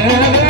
Yeah.